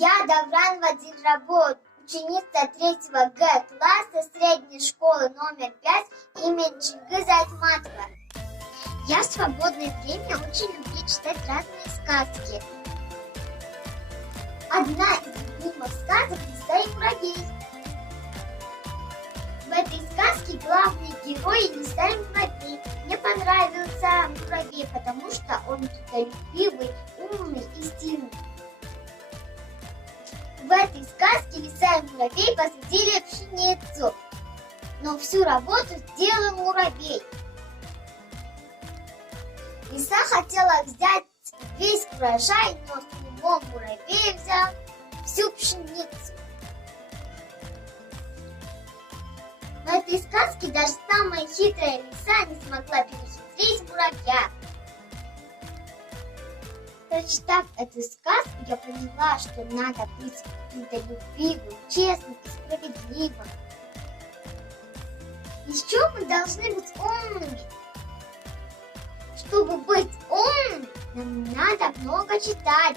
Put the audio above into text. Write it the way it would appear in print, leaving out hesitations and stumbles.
Я Давран Вадим Работ, ученица 3 Г класса средней школы номер 5 имени Чингиза Айтматова. Я в свободное время очень люблю читать разные сказки. Одна из любимых сказок «Лиса и муравей». В этой сказке главный герой Лиса и муравей. Мне понравился муравей, потому что он трудолюбивый, умный и стильный. В этой сказке Лиса и муравей посадили пшеницу, но всю работу сделал муравей. Лиса хотела взять весь урожай, но с умом муравей взял всю пшеницу. В этой сказке даже самая хитрая лиса не смогла перехитрить муравья. Прочитав эту сказку, я поняла, что надо быть трудолюбивым, честным и справедливым. Еще мы должны быть умными. Чтобы быть умным, нам надо много читать,